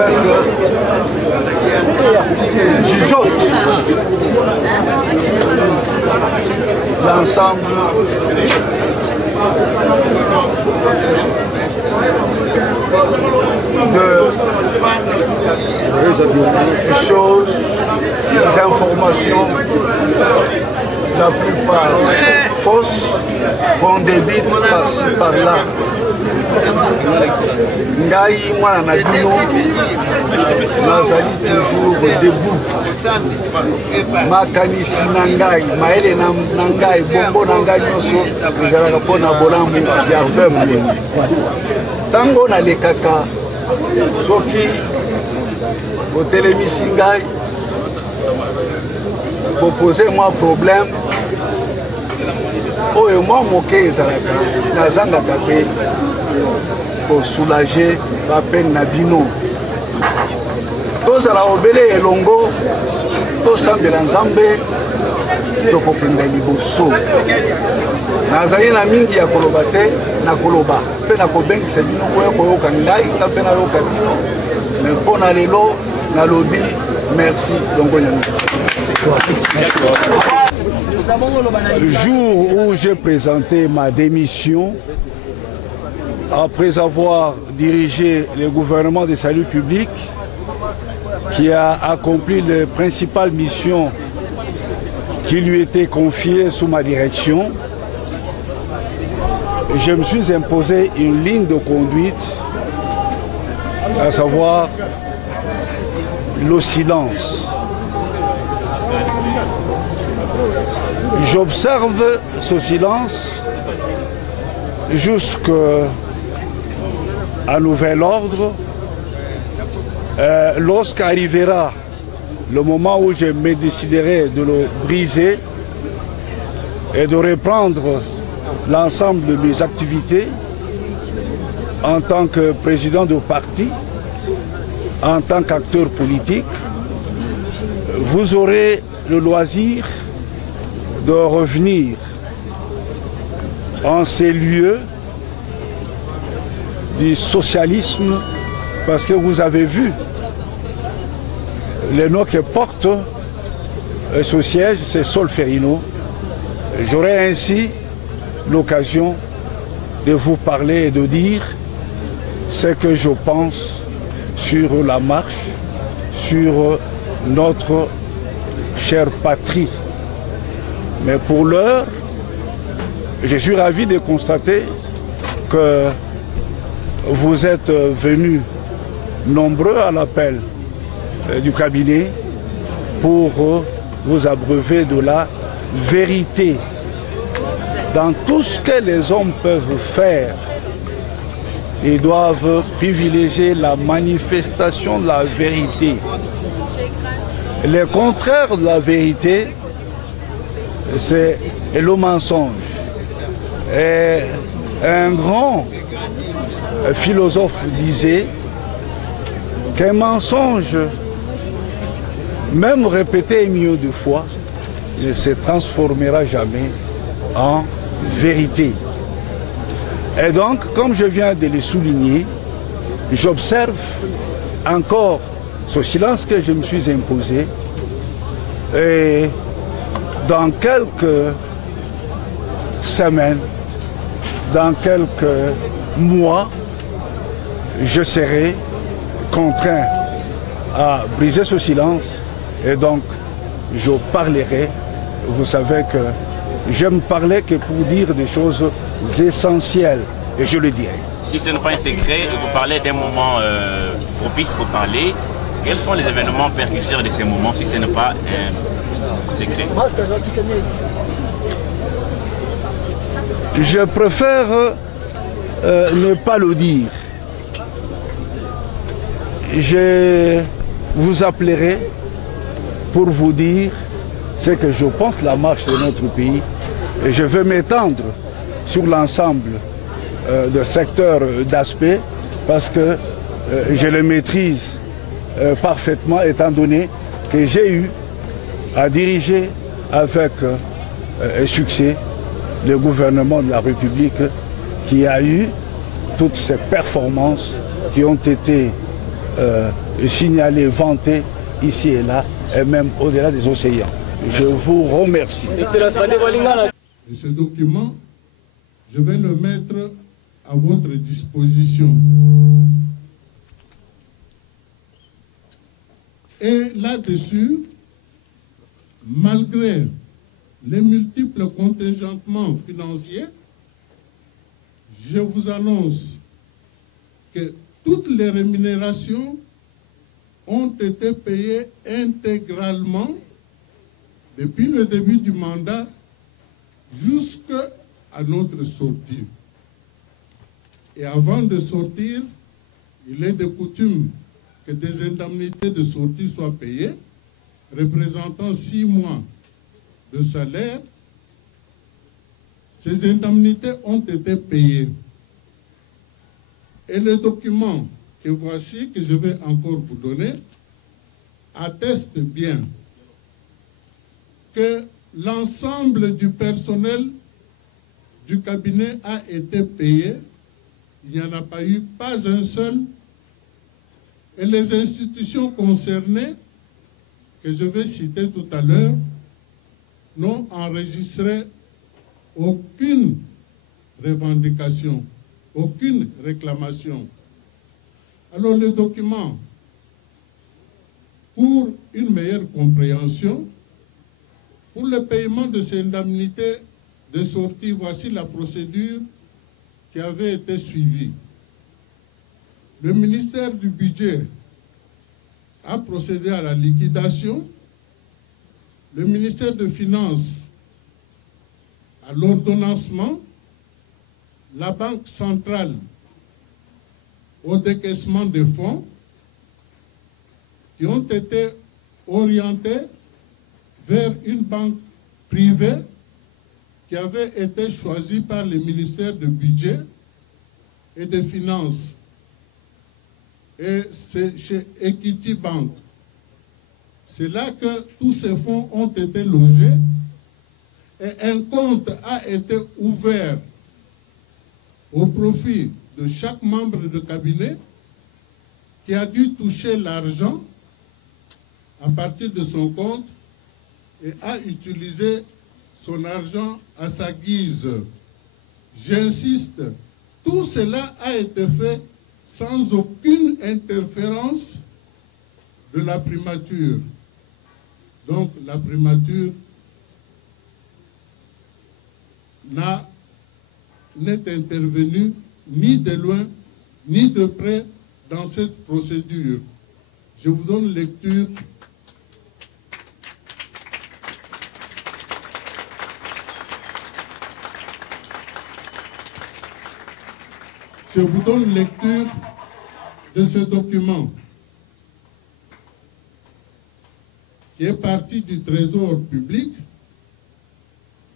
avec jugeote l'ensemble de choses, des informations, la plupart fausses, qu'on débite par-ci par-là. Ngai mwana na bino nazali toujours debout. Makanisi na ngai, maele na ngai, bombo na ngai nyonso ezalaka mpona bolambu ya peuple. Tango nalekaka soki botelemisi ngai bopose mwa problème oyo mwa moke ezalaka nazangaka te kosoulager bapene na bino. Tozala obele elongo tosambela nzambe tokokenda liboso. Nazali na mingi ya koloba te nakoloba mpe nakobengisa bino oyo koyoka ngai nga mpe nayoka bino me mpona lelo nalobi merci Longonyami. Le jour où j'ai présenté ma démission, après avoir dirigé le gouvernement de salut public, qui a accompli les principales missions qui lui étaient confiées sous ma direction, je me suis imposé une ligne de conduite, à savoir le silence. J'observe ce silence jusqu'à nouvel ordre. Lorsqu'arrivera le moment où je me déciderai de le briser et de reprendre l'ensemble de mes activités en tant que président de parti, en tant qu'acteur politique, vous aurez le loisir de revenir en ces lieux du socialisme, parce que vous avez vu le nom que porte ce siège, c'est Solferino. J'aurai ainsi l'occasion de vous parler et de dire ce que je pense sur la marche, sur notre chère patrie. Mais pour l'heure, je suis ravi de constater que vous êtes venus nombreux à l'appel du cabinet pour vous abreuver de la vérité. Dans tout ce que les hommes peuvent faire, ils doivent privilégier la manifestation de la vérité. Le contraire de la vérité, c'est le mensonge. Et un grand philosophe disait qu'un mensonge, même répété un million de fois, ne se transformera jamais en vérité. Et donc, comme je viens de le souligner, j'observe encore ce silence que je me suis imposé. Et dans quelques semaines, dans quelques mois, je serai contraint à briser ce silence et donc je parlerai. Vous savez que j'aime parler que pour dire des choses essentielles et je le dirai. Si ce n'est pas un secret, vous parlez d'un moment propice pour parler. Quels sont les événements précurseurs de ces moments si ce n'est pas un secret? Je préfère ne pas le dire. Je vous appellerai pour vous dire ce que je pense de la marche de notre pays. Et je vais m'étendre sur l'ensemble de secteurs d'aspect parce que je le maîtrise parfaitement étant donné que j'ai eu à diriger avec succès le gouvernement de la République qui a eu toutes ces performances qui ont été signalés, vantés ici et là, et même au-delà des océans. Je vous remercie. Et ce document, je vais le mettre à votre disposition. Et là-dessus, malgré les multiples contingentements financiers, je vous annonce que toutes les rémunérations ont été payées intégralement depuis le début du mandat jusqu'à notre sortie. Et avant de sortir, il est de coutume que des indemnités de sortie soient payées, représentant 6 mois de salaire. Ces indemnités ont été payées. Et le document que voici, que je vais encore vous donner, atteste bien que l'ensemble du personnel du cabinet a été payé. Il n'y en a pas eu pas un seul. Et les institutions concernées, que je vais citer tout à l'heure, n'ont enregistré aucune revendication, aucune réclamation. Alors le document, pour une meilleure compréhension, pour le paiement de ces indemnités de sortie, voici la procédure qui avait été suivie. Le ministère du Budget a procédé à la liquidation, le ministère des Finances à l'ordonnancement, la Banque centrale au décaissement des fonds qui ont été orientés vers une banque privée qui avait été choisie par le ministère du Budget et des Finances. Et c'est chez Equity Bank. C'est là que tous ces fonds ont été logés et un compte a été ouvert au profit de chaque membre de cabinet qui a dû toucher l'argent à partir de son compte et a utilisé son argent à sa guise. J'insiste, tout cela a été fait sans aucune interférence de la primature. Donc la primature n'est intervenue ni de loin ni de près dans cette procédure. Je vous donne lecture. Je vous donne lecture de ce document qui est parti du Trésor public.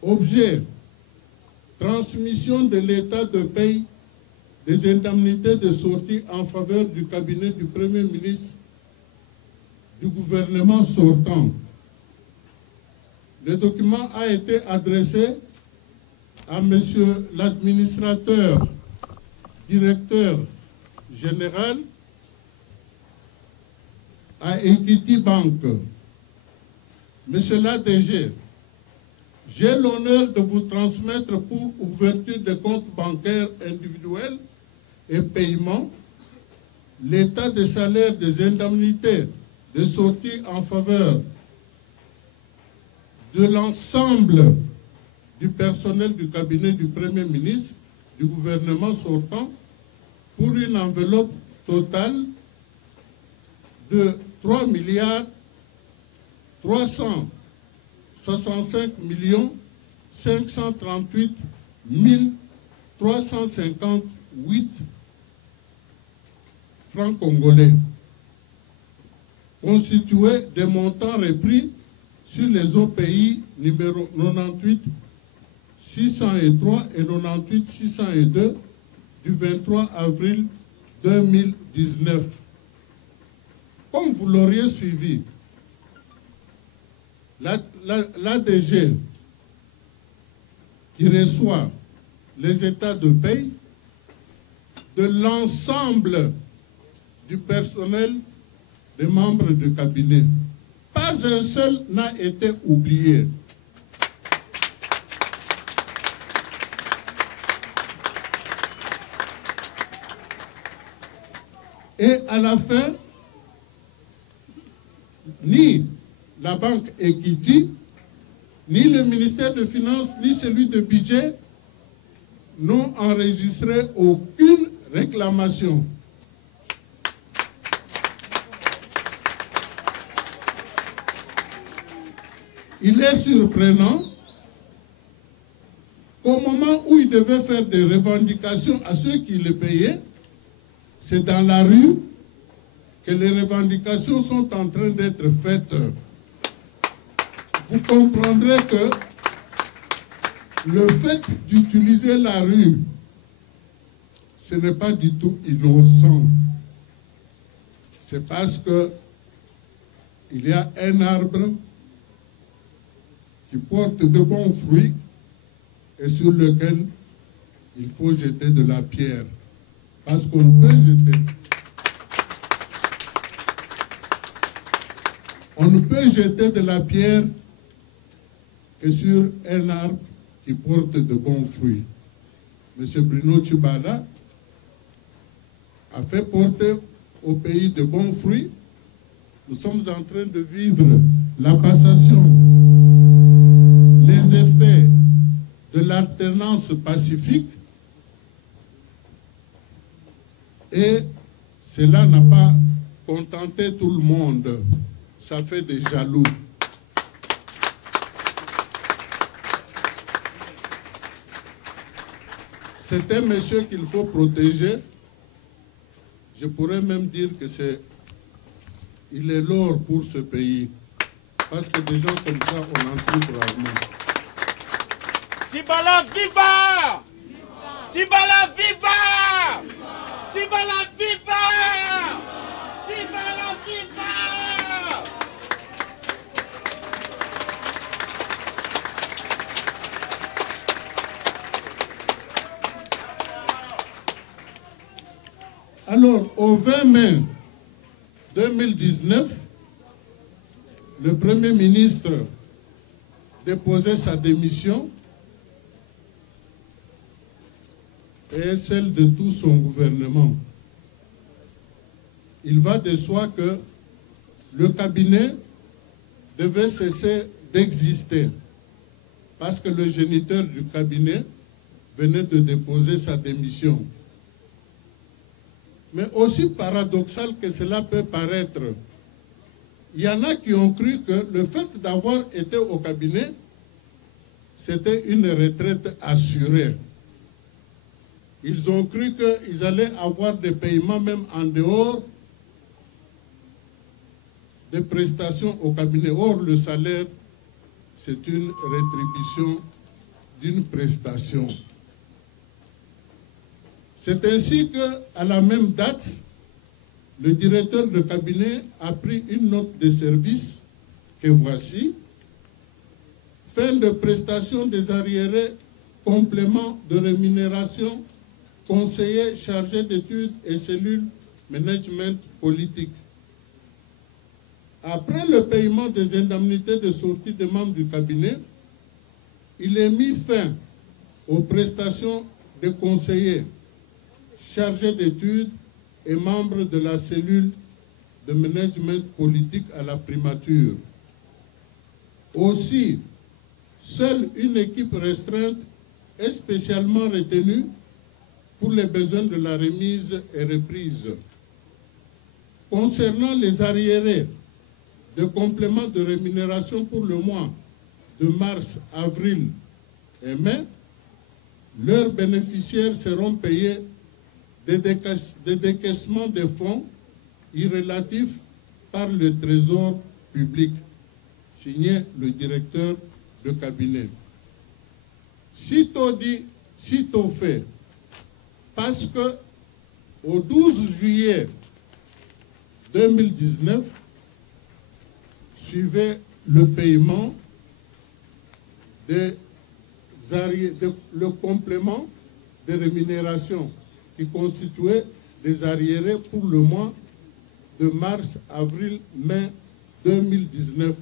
Objet, transmission de l'état de paye des indemnités de sortie en faveur du cabinet du Premier ministre du gouvernement sortant. Le document a été adressé à Monsieur l'administrateur directeur général à Equity Bank. Monsieur l'ADG, j'ai l'honneur de vous transmettre pour ouverture de comptes bancaires individuels et paiement l'état des salaires des indemnités de sortie en faveur de l'ensemble du personnel du cabinet du Premier ministre du gouvernement sortant pour une enveloppe totale de 3 milliards 365 538 358 francs congolais, constitués des montants repris sur les OPI numéro 98 603 et 98 602 du 23 avril 2019. Comme vous l'auriez suivi, l'ADG qui reçoit les états de paye de l'ensemble du personnel des membres du cabinet. Pas un seul n'a été oublié. Et à la fin, ni la banque Equity, ni le ministère des Finances, ni celui de budget n'ont enregistré aucune réclamation. Il est surprenant qu'au moment où ils devaient faire des revendications à ceux qui les payaient, c'est dans la rue que les revendications sont en train d'être faites. Vous comprendrez que le fait d'utiliser la rue, ce n'est pas du tout innocent. C'est parce que il y a un arbre qui porte de bons fruits et sur lequel il faut jeter de la pierre. Parce qu'on peut jeter. On ne peut jeter de la pierre que sur un arbre qui porte de bons fruits. M. Bruno Tshibala a fait porter au pays de bons fruits. Nous sommes en train de vivre la passation, les effets de l'alternance pacifique, et cela n'a pas contenté tout le monde. Ça fait des jaloux. C'est un monsieur qu'il faut protéger. Je pourrais même dire que il est l'or pour ce pays. Parce que des gens comme ça, on en trouve rarement. Tshibala viva! Tshibala viva! Tshibala viva! Tshibala viva! Alors, au 20 mai 2019, le Premier ministre déposait sa démission et celle de tout son gouvernement. Il va de soi que le cabinet devait cesser d'exister parce que le géniteur du cabinet venait de déposer sa démission. Mais aussi paradoxal que cela peut paraître, il y en a qui ont cru que le fait d'avoir été au cabinet, c'était une retraite assurée. Ils ont cru qu'ils allaient avoir des paiements même en dehors des prestations au cabinet. Or, le salaire, c'est une rétribution d'une prestation. C'est ainsi qu'à la même date, le directeur de cabinet a pris une note de service que voici. Fin de prestation des arriérés, complément de rémunération, conseiller chargé d'études et cellule management politique. Après le paiement des indemnités de sortie des membres du cabinet, il est mis fin aux prestations des conseillers chargés d'études et membres de la cellule de management politique à la primature. Aussi, seule une équipe restreinte est spécialement retenue pour les besoins de la remise et reprise. Concernant les arriérés de compléments de rémunération pour le mois de mars, avril et mai, leurs bénéficiaires seront payés des décaissements de fonds irrélatifs par le Trésor public, signé le directeur de cabinet. Sitôt dit, sitôt fait, parce que au 12 juillet 2019, suivait le paiement le complément de rémunération qui constituait des arriérés pour le mois de mars, avril, mai 2019.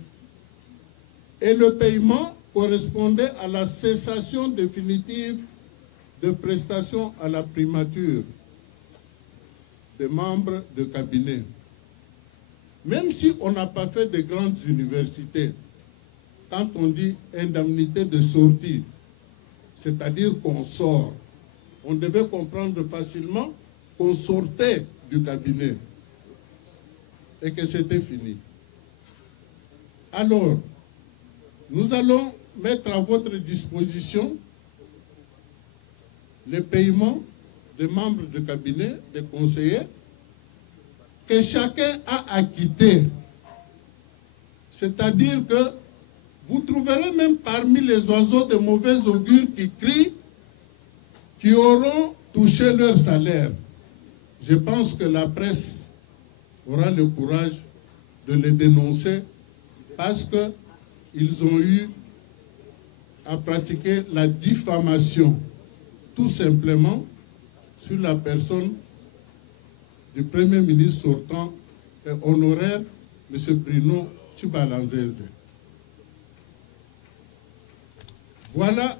Et le paiement correspondait à la cessation définitive de prestations à la primature des membres de cabinet. Même si on n'a pas fait de grandes universités, quand on dit indemnité de sortie, c'est-à-dire qu'on sort, on devait comprendre facilement qu'on sortait du cabinet et que c'était fini. Alors, nous allons mettre à votre disposition les paiements des membres de cabinet, des conseillers, que chacun a acquitté. C'est-à-dire que vous trouverez même parmi les oiseaux de mauvais augure qui crient, qui auront touché leur salaire. Je pense que la presse aura le courage de les dénoncer parce qu'ils ont eu à pratiquer la diffamation, tout simplement, sur la personne du Premier ministre sortant et honoraire, M. Bruno Tshibala-Nzeze. Voilà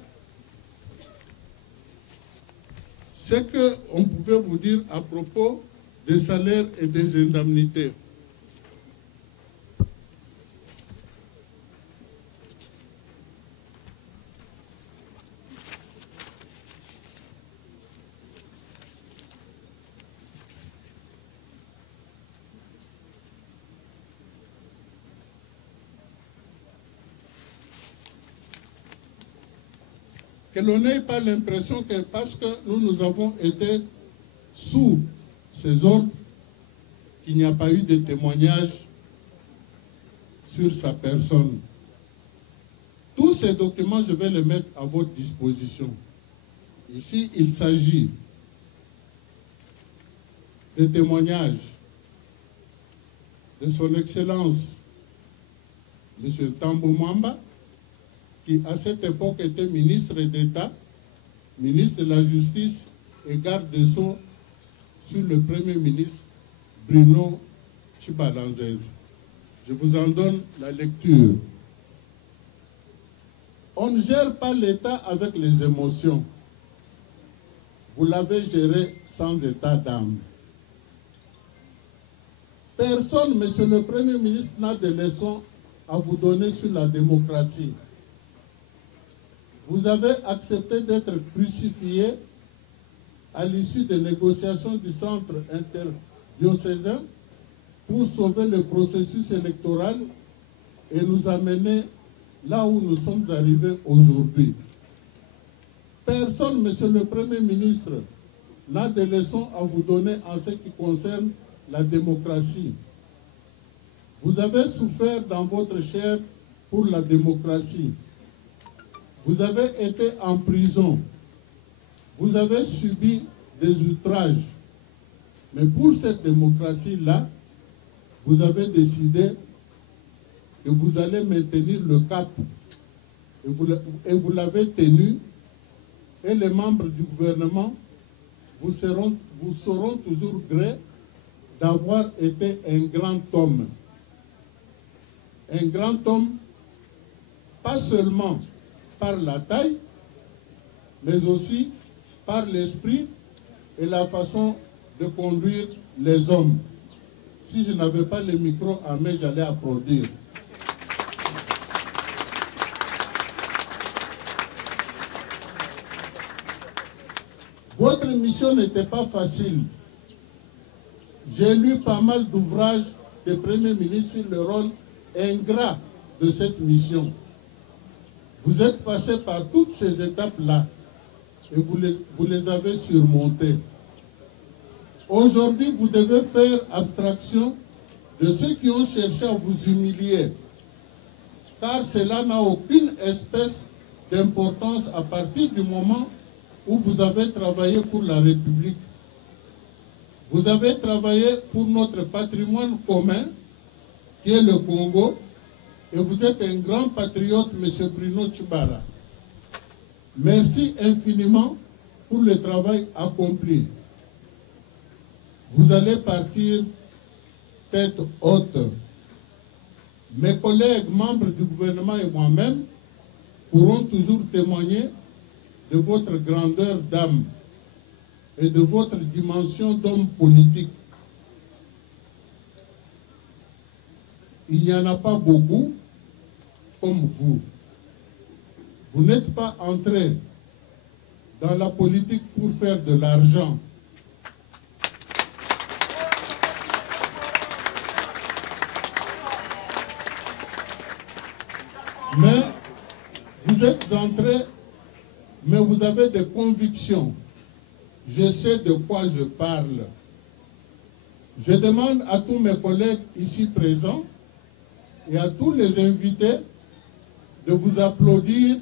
ce qu'on pouvait vous dire à propos des salaires et des indemnités. Que l'on n'ait pas l'impression que parce que nous avons été sous ces ordres, qu'il n'y a pas eu de témoignage sur sa personne. Tous ces documents, je vais les mettre à votre disposition. Ici, il s'agit de témoignages de son Excellence, M. Tambo Mwamba, qui à cette époque était ministre d'État, ministre de la Justice et garde des Sceaux sur le Premier ministre Bruno Tshibala-Nzeze. Je vous en donne la lecture. On ne gère pas l'État avec les émotions. Vous l'avez géré sans état d'âme. Personne, monsieur le Premier ministre, n'a de leçons à vous donner sur la démocratie. Vous avez accepté d'être crucifié à l'issue des négociations du centre interdiocésain pour sauver le processus électoral et nous amener là où nous sommes arrivés aujourd'hui. Personne, monsieur le Premier ministre, n'a de leçons à vous donner en ce qui concerne la démocratie. Vous avez souffert dans votre chair pour la démocratie. Vous avez été en prison. Vous avez subi des outrages. Mais pour cette démocratie-là, vous avez décidé que vous allez maintenir le cap. Et vous l'avez tenu. Et les membres du gouvernement vous seront toujours gré d'avoir été un grand homme. Un grand homme, pas seulement par la taille, mais aussi par l'esprit et la façon de conduire les hommes. Si je n'avais pas le micro à main, j'allais applaudir. Votre mission n'était pas facile. J'ai lu pas mal d'ouvrages des premiers ministres sur le rôle ingrat de cette mission. Vous êtes passé par toutes ces étapes-là et vous les avez surmontées. Aujourd'hui, vous devez faire abstraction de ceux qui ont cherché à vous humilier, car cela n'a aucune espèce d'importance à partir du moment où vous avez travaillé pour la République. Vous avez travaillé pour notre patrimoine commun, qui est le Congo, et vous êtes un grand patriote, M. Bruno Tshibala. Merci infiniment pour le travail accompli. Vous allez partir tête haute. Mes collègues, membres du gouvernement et moi-même pourrons toujours témoigner de votre grandeur d'âme et de votre dimension d'homme politique. Il n'y en a pas beaucoup comme vous. Vous n'êtes pas entré dans la politique pour faire de l'argent. Mais vous êtes entré, mais vous avez des convictions. Je sais de quoi je parle. Je demande à tous mes collègues ici présents et à tous les invités de vous applaudir